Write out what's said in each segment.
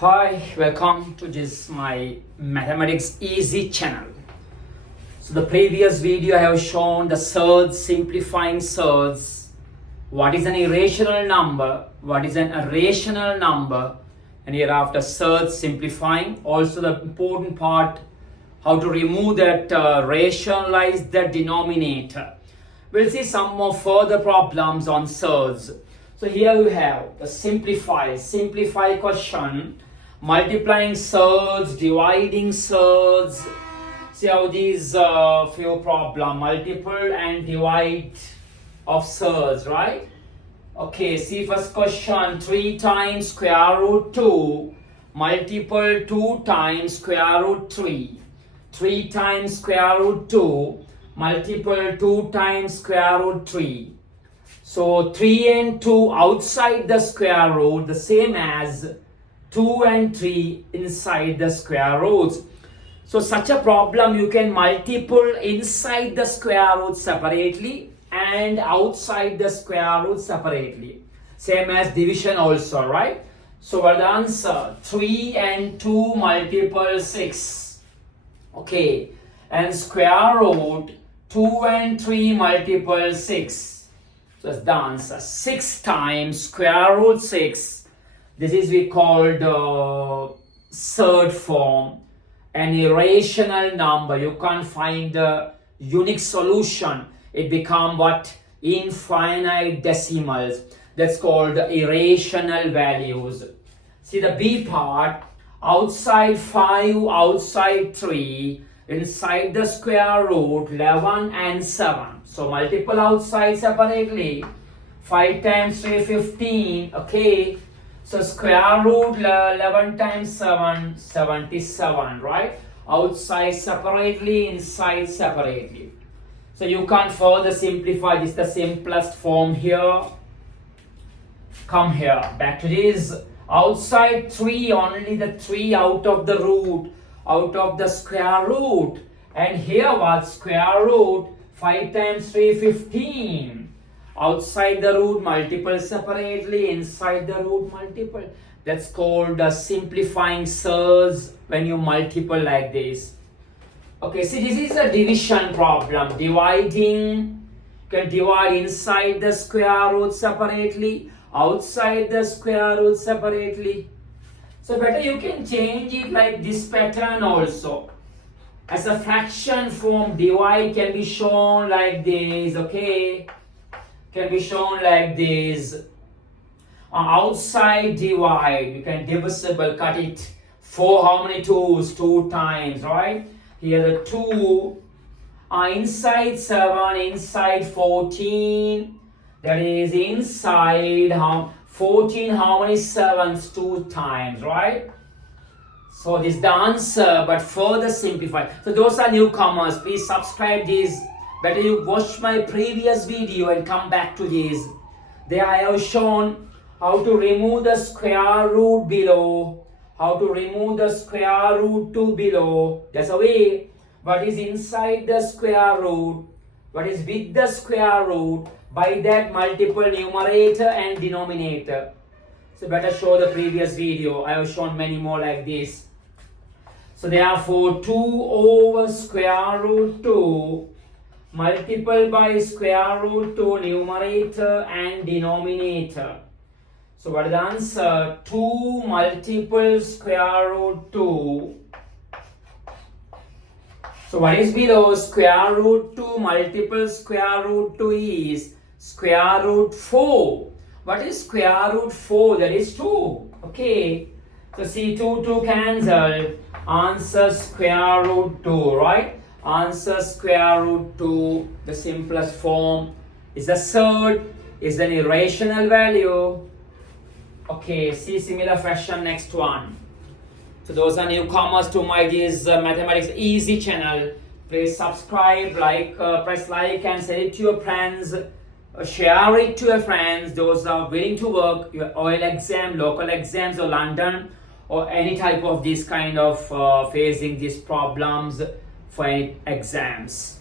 Hi, welcome to this my mathematics easy channel. So the previous video I have shown the surds, simplifying surds. What is an irrational number? What is an irrational number? And hereafter surds simplifying. Also the important part, how to remove that rationalize the denominator. We'll see some more further problems on surds. So here you have the simplify question, multiplying surds, dividing surds. See how these few problem, multiple and divide of surds, right? Okay, see first question, 3 times square root 2, multiple 2 times square root 3. 3 times square root 2, multiple 2 times square root 3. So 3 and 2 outside the square root, the same as 2 and 3 inside the square roots. So such a problem you can multiple inside the square root separately and outside the square root separately. Same as division also, right? So what the answer? 3 and 2 multiple 6. Okay. And square root 2 and 3 multiple 6. So that's the answer. 6 times square root 6. This is we called surd form, an irrational number. You can't find the unique solution. It become what? Infinite decimals. That's called irrational values. See the B part, outside 5, outside 3, inside the square root 11 and 7. So multiple outside separately. 5 times 3, 15. Okay. So square root 11 times 7, 77, right? Outside separately, inside separately. So you can't further simplify this, the simplest form here. Come here, back to this. Outside 3, only the 3 out of the root, out of the square root. And here was square root 5 times 3, 15. Outside the root, multiple separately, inside the root, multiple. That's called simplifying surds when you multiple like this. Okay, see this is a division problem. Dividing, you can divide inside the square root separately, outside the square root separately. So better you can change it like this pattern also. As a fraction form, divide can be shown like this, okay? Can be shown like this. Outside divide, you can divisible, cut it. 4, how many 2's? 2 times, right? Here the 2. Inside 7, inside 14. That is inside 14, how many 7's? 2 times, right? So this is the answer, but further simplify. So those are newcomers. Please subscribe this. Better you watch my previous video and come back to this. There I have shown how to remove the square root below. How to remove the square root 2 below. That's a way. What is inside the square root? What is with the square root? By that multiple numerator and denominator. So better show the previous video. I have shown many more like this. So therefore 2 over square root 2 multiple by square root 2 numerator and denominator. So what is the answer? 2 multiple square root 2. So what is below? Square root 2 multiple square root 2 is square root 4. What is square root 4? That is 2. Okay. So see 2 cancel. Answer square root 2, right? Answer square root 2. The simplest form is a surd, is an irrational value. Okay, see similar fashion next one. So those are newcomers to my this mathematics easy channel. Please subscribe, like, press like and send it to your friends. Share it to your friends. Those are willing to work your oil exam, local exams or London or any type of this kind of facing these problems for any exams.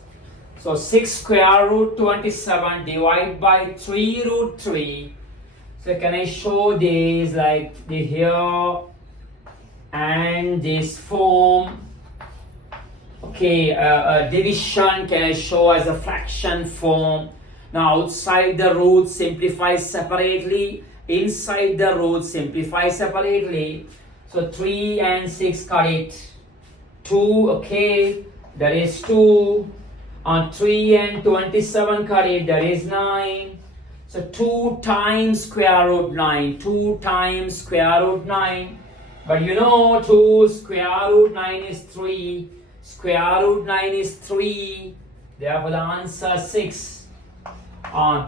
So 6 square root 27 divided by 3 root 3. So can I show this like the here and this form. Okay, division can I show as a fraction form. Now outside the root simplify separately, inside the root simplify separately. So 3 and 6 cut it 2, okay, that is 2. On 3 and 27 cut it, that is 9. So 2 times square root 9, 2 times square root 9. But you know 2 square root 9 is 3, square root 9 is 3. Therefore the answer 6.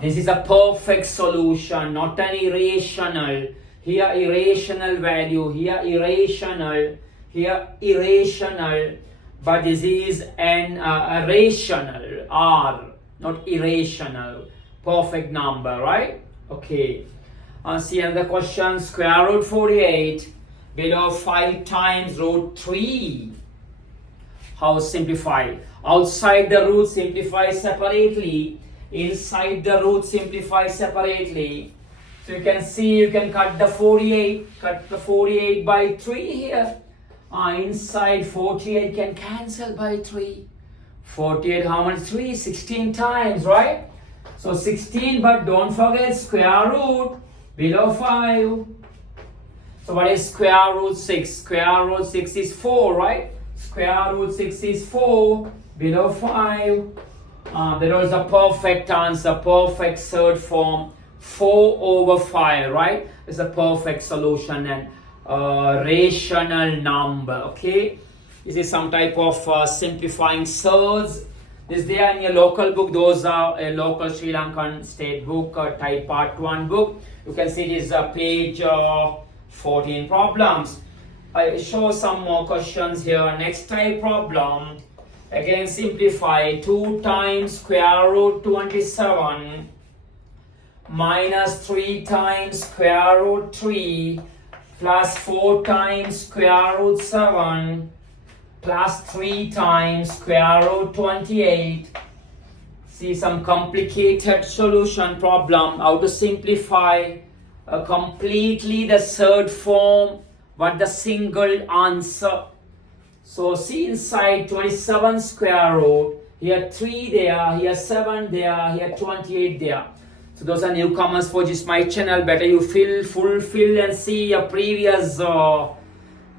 This is a perfect solution, not an irrational. Here irrational value, here irrational, here irrational. But this is an rational, R, not irrational. Perfect number, right? Okay. See another question. Square root 48 below 5 times root 3. How simplify? Outside the root simplify separately. Inside the root simplify separately. So you can see, you can cut the 48 by 3 here. Inside 48 can cancel by 3. 48 how much? 3? 16 times, right? So 16, but don't forget square root below 5. So what is square root 6? Square root 6 is 4, right? Square root 6 is 4 below 5. That was the perfect answer, perfect third form, 4 over 5, right? It's a perfect solution and rational number, okay? This is some type of simplifying SURDS. This there in your local book. Those are a local Sri Lankan state book, type part 1 book. You can see this page 14 problems. I show some more questions here. Next type problem. Again simplify. 2 times square root 27 minus 3 times square root 3 plus 4 times square root 7 plus 3 times square root 28. See some complicated solution problem. How to simplify completely the third form but the single answer. So see inside 27 square root, here 3 there, here 7 there, here 28 there. So those are newcomers for just my channel. Better you fulfill and see a previous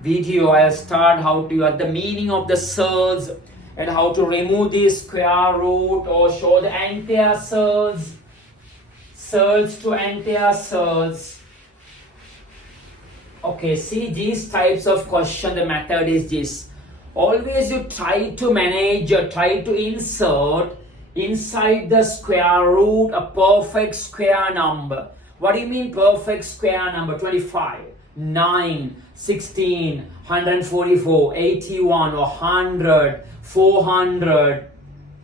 video. I'll start how to add the meaning of the SURDS and how to remove this square root or show the entire SURDS, SURDS to entire SURDS. Okay, see these types of question, the method is this. Always you try to manage, try to insert inside the square root a perfect square number. What do you mean perfect square number? 25, 9, 16, 144, 81 or 100, 400.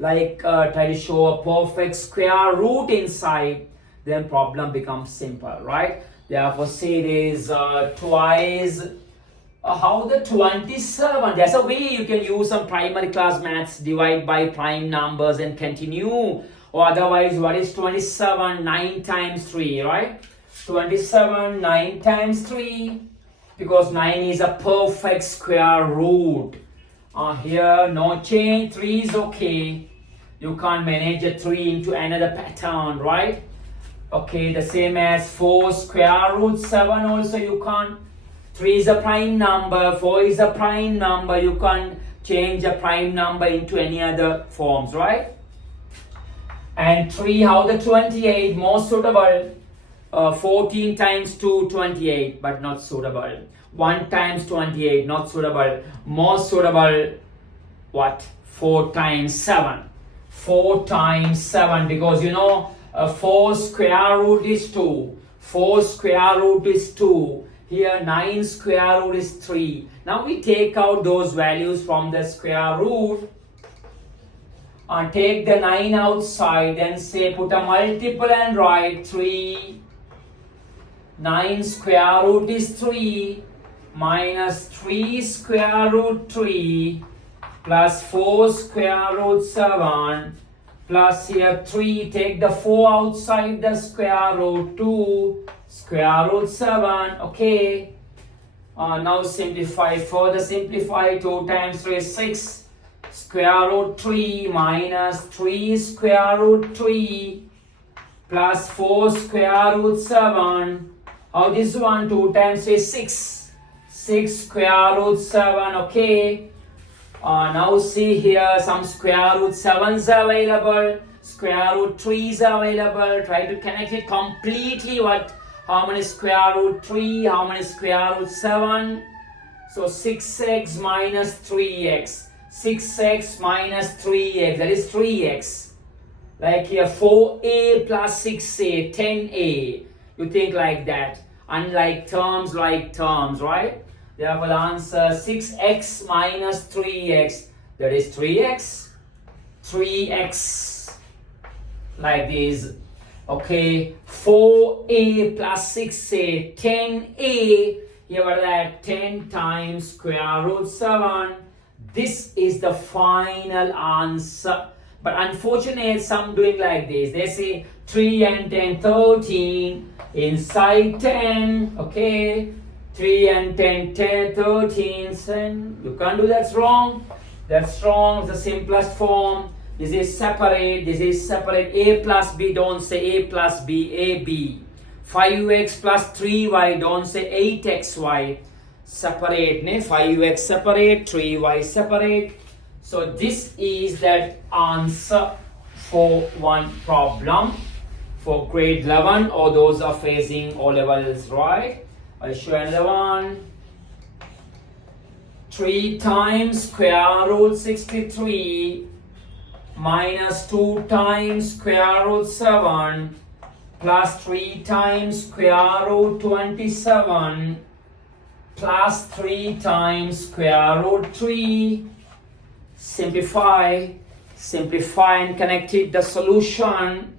Like try to show a perfect square root inside, then problem becomes simple, right? Therefore say it is twice. How the 27? There's a way you can use some primary class maths, divide by prime numbers and continue. Or otherwise, what is 27? 9 times 3, right? 27, 9 times 3. Because 9 is a perfect square root. Here, no change. 3 is okay. You can't manage a 3 into another pattern, right? Okay, the same as 4 square root 7 also you can't. 3 is a prime number, 4 is a prime number. You can't change a prime number into any other forms, right? And 3, how the 28, more suitable. 14 times 2, 28, but not suitable. 1 times 28, not suitable. More suitable, what? 4 times 7. 4 times 7, because you know, 4 square root is 2. 4 square root is 2. Here 9 square root is 3. Now we take out those values from the square root and take the 9 outside and say put a multiple and write 3. 9 square root is 3 minus 3 square root 3 plus 4 square root 7 plus here 3. Take the 4 outside the square root, 2 square root 7, okay. Now simplify, further simplify. 2 times 3 is 6. Square root 3 minus 3 square root 3 plus 4 square root 7. How this one? 2 times 3 is 6. 6 square root 7, okay. Now see here, some square root 7s are available, square root 3s are available. Try to connect it completely. How many square root 3, how many square root 7? So 6x minus 3x. 6x minus 3x, that is 3x. Like here, 4a plus 6a, 10a. You think like that. Unlike terms, like terms, right? Therefore, the answer 6x minus 3x, that is 3x. 3x, like this. Okay, 4a plus 6a, 10a. Here we that 10 times square root 7. This is the final answer. But unfortunately, some doing like this. They say 3 and 10, 13 inside 10. Okay, 3 and 10, 10, 13. You can't do that. That's wrong. That's wrong. It's the simplest form. This is separate. This is separate. A plus B. Don't say A plus B. A B. 5x plus 3y. Don't say 8xy. Separate. 5x separate. 3y separate. So this is that answer for one problem for grade 11, or those are facing O levels, right? I'll show another one. 3 times square root 63 minus 2 times square root 7 plus 3 times square root 27 plus 3 times square root 3. Simplify and connect it the solution.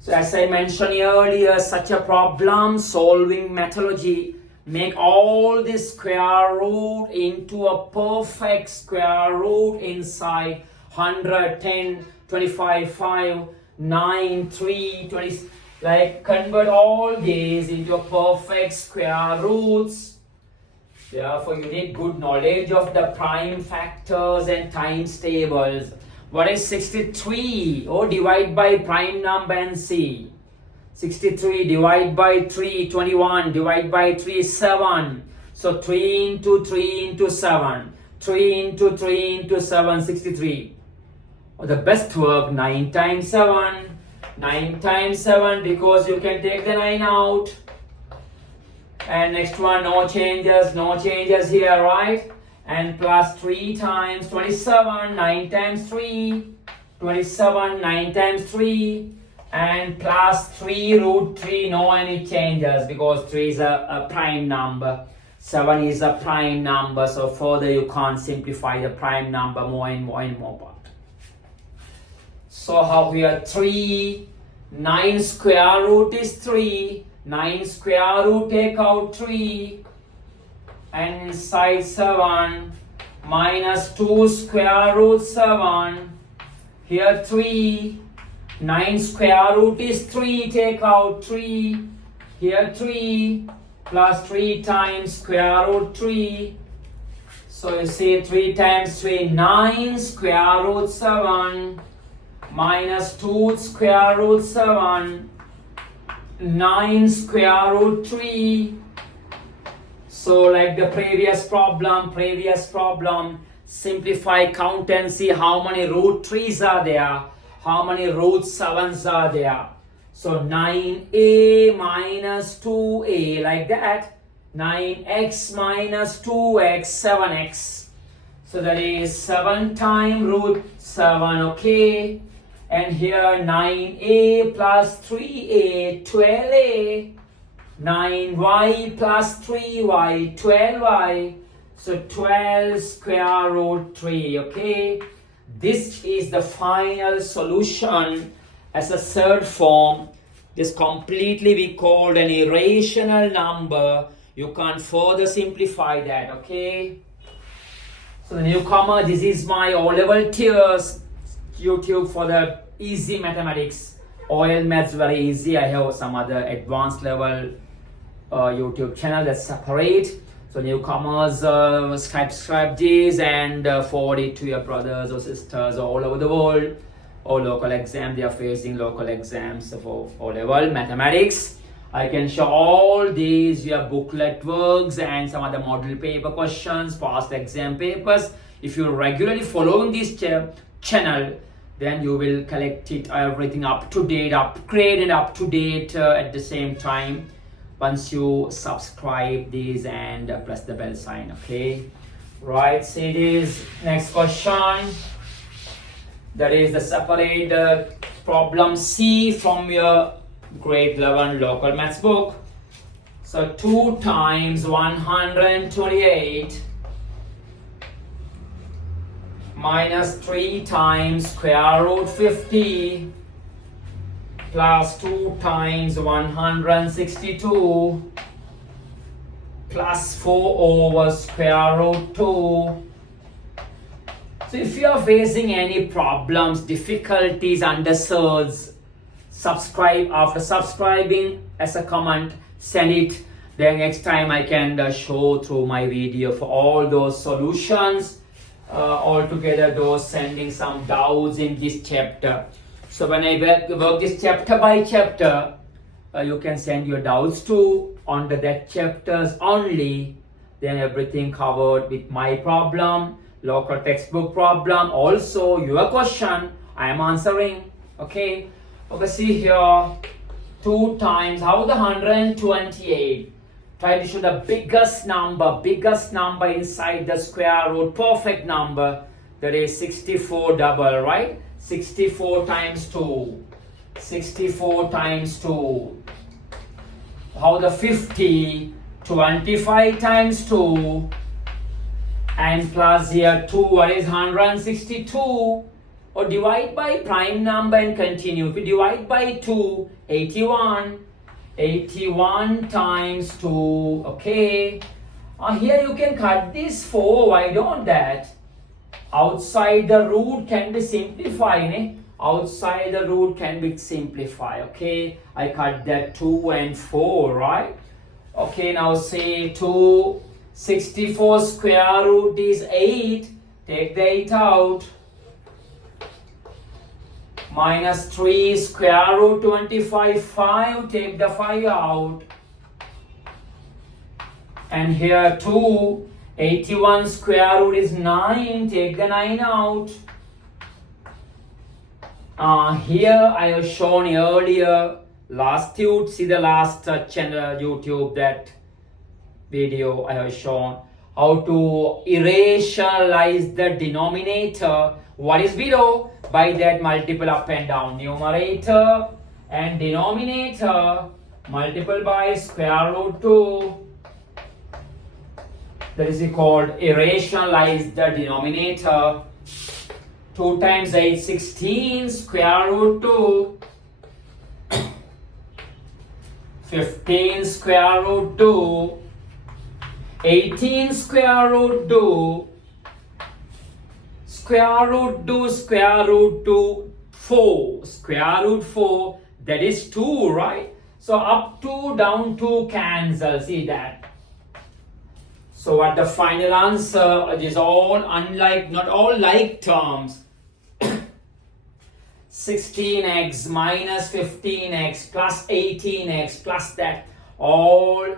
So as I mentioned earlier, such a problem solving methodology, make all this square root into a perfect square root inside 100, 10, 25, 5, 9, 3, 20, like convert all these into a perfect square roots. Therefore, you need good knowledge of the prime factors and times tables. What is 63? Oh, divide by prime number and see. 63 divide by 3, 21. Divide by 3, 7. So 3 into 3 into 7. 3 into 3 into 7, 63. Or the best work, 9 times 7. 9 times 7, because you can take the 9 out. And next one, no changes here, right? And plus 3 times 27, 9 times 3, 27, 9 times 3, and plus 3 root 3, no any changes, because 3 is a prime number, 7 is a prime number, so further you can't simplify the prime number more and more part. So how we are 3, 9 square root is 3, 9 square root take out 3, and inside 7 minus 2 square root 7, here 3, 9 square root is 3, take out 3, here 3, plus 3 times square root 3. So you see 3 times 3, 9 square root 7 minus 2 square root 7, 9 square root 3. So like the previous problem, simplify, count and see how many root 3's are there, how many root 7's are there. So 9a minus 2a, like that. 9x minus 2x, 7x. So that is 7 times root 7, okay. And here 9a plus 3a, 12a. 9y plus 3y, 12y. So 12 square root 3, okay. This is the final solution as a third form. This completely we called an irrational number. You can't further simplify that, okay. So the newcomer, this is my O-level tiers YouTube for the easy mathematics. OL maths very easy. I have some other advanced level YouTube channel that's separate. So newcomers, subscribe this and forward it to your brothers or sisters all over the world, or local exam. They are facing local exams for O-level mathematics. I can show all these your booklet works and some other model paper questions, past exam papers. If you're regularly following this channel, then you will collect it everything up to date, upgrade and up to date at the same time once you subscribe this and press the bell sign. Okay, right, see this next question. That is the separate problem C from your grade 11 local maths book. So 2 times 128 minus 3 times square root 50 plus 2 times 162 plus 4 over square root 2. So if you are facing any problems, difficulties under SURDS, subscribe. After subscribing, as a comment, send it. Then next time I can show through my video for all those solutions. Altogether, those sending some doubts in this chapter. So when I work this chapter by chapter, you can send your doubts to under that chapters only. Then everything covered with my problem, local textbook problem, also your question I am answering. Okay, see here, 2 times, how the 128? Try to show the biggest number inside the square root, perfect number, that is 64 double, right? 64 times 2, 64 times 2. How the 50, 25 times 2, and plus here 2, what is 162? Or divide by prime number and continue. If we divide by 2, 81. 81 times 2, okay. Here you can cut this 4, why don't that? Outside the root can be simplified, eh? Outside the root can be simplified, okay. I cut that 2 and 4, right? Okay, now say 2, 64 square root is 8, take the 8 out. Minus 3 square root 25, 5, take the 5 out. And here 2, 81 square root is 9, take the 9 out. Here I have shown earlier, see the last channel YouTube, that video I have shown how to irrationalize the denominator. What is below? By that multiple up and down. Numerator and denominator multiple by square root 2. That is called irrationalize the denominator. 2 times 8, 16 square root 2. 15 square root 2. 18 square root 2. Square root 2, square root 2, 4. Square root 4, that is 2, right? So up 2, down 2 cancel, see that. So what the final answer is all unlike, not all like terms. 16x minus 15x plus 18x plus that, all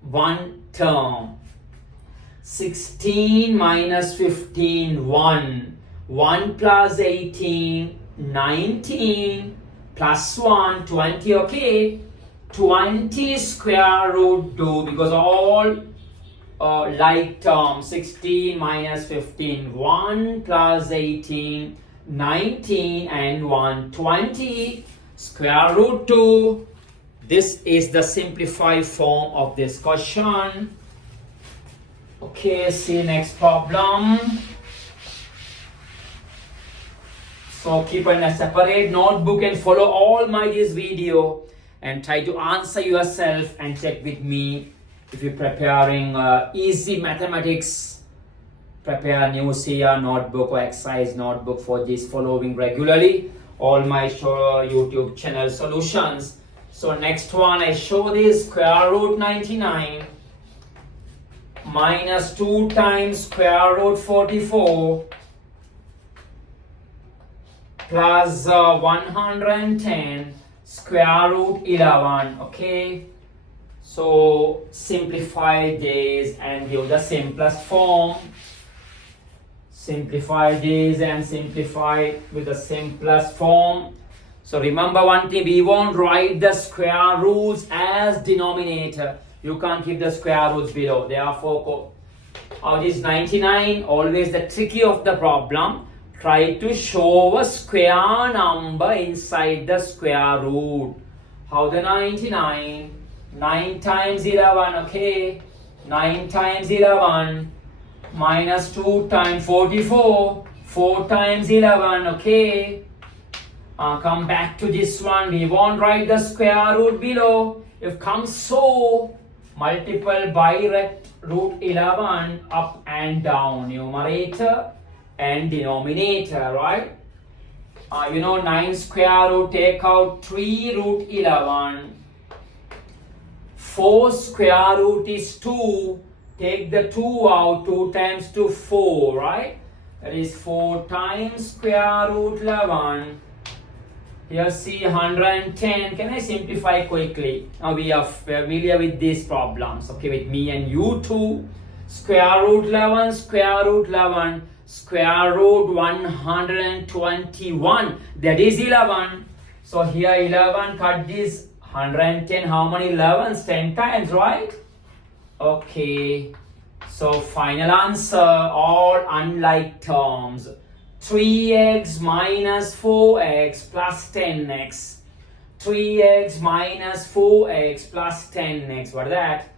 one term. 16 minus 15, 1. 1 plus 18, 19. Plus 1, 20, okay. 20 square root 2, because all like terms. 16 minus 15, 1 plus 18, 19, and 1, 20. Square root 2. This is the simplified form of this question. Okay, see next problem. So keep in a separate notebook and follow all my this video and try to answer yourself and check with me. If you're preparing easy mathematics, prepare new CR notebook or exercise notebook for this, following regularly all my YouTube channel solutions. So next one, I show this square root 99 minus 2 times square root 44 plus 110 square root 11. Okay, so simplify this and give the simplest form. Simplify this and simplify with the simplest form. So remember one thing, we won't write the square roots as denominator. You can't keep the square roots below. Therefore, out is 99. Always the tricky of the problem. Try to show a square number inside the square root. How the 99? 9 times 11, okay? 9 times 11 minus 2 times 44. 4 times 11, okay? Come back to this one. We won't write the square root below. If comes so, multiple by root 11 up and down. Numerator and denominator, right? 9 square root, take out 3 root 11. 4 square root is 2. Take the 2 out. 2 times 2, 4, right? That is 4 times square root 11. Here see 110. Can I simplify quickly? Now we are familiar with these problems. Okay, with me and you too. Square root 11, square root 11, square root 121. That is 11. So here 11, cut this 110. How many 11s? 10 times, right? Okay. So final answer, all unlike terms. 3x minus 4x plus 10x. 3x minus 4x plus 10x. What is that?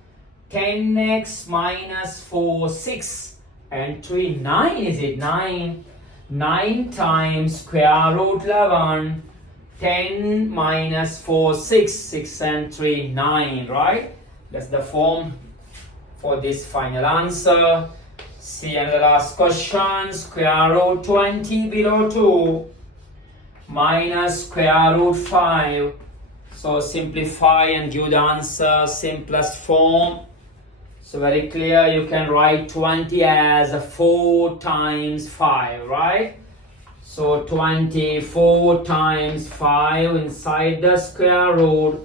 10x minus 4, 6. And 3, 9 is it? 9. 9 times square root 11. 10 minus 4, 6. 6 and 3, 9, right? That's the form for this final answer. See and the last question, square root 20 below 2 minus square root 5. So simplify and give the answer simplest form. So very clear, you can write 20 as 4 times 5, right? So 24 times 5 inside the square root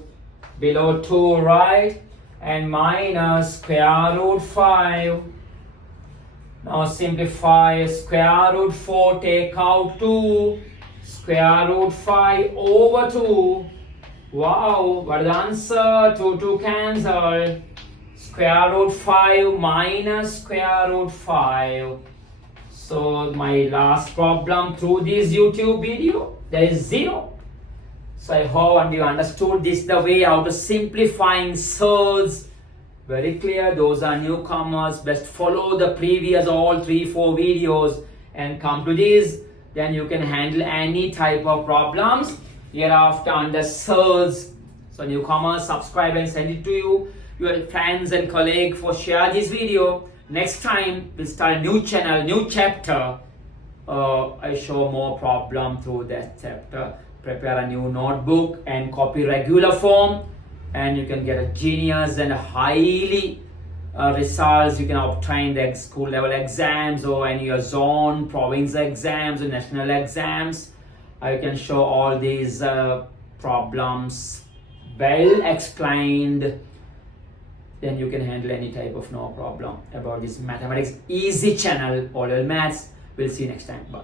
below 2, right? And minus square root 5. Now simplify square root 4, take out 2, square root 5 over 2. Wow, what is the answer? 2 cancel. Square root 5 minus square root 5. So my last problem through this YouTube video, there is 0. So I hope you understood this the way how to simplifying SURDS. Very clear, those are newcomers. Best follow the previous all 3-4 videos and come to this. Then you can handle any type of problems hereafter under SURDS. So newcomers, subscribe and send it to your friends and colleagues for share this video. Next time we'll start a new channel, new chapter. I show more problem through that chapter. Prepare a new notebook and copy regular form. And you can get a genius and highly results you can obtain the school level exams or any your zone, province exams or national exams. I can show all these problems well explained. Then you can handle any type of no problem about this mathematics easy channel, all your maths. We'll see you next time. Bye.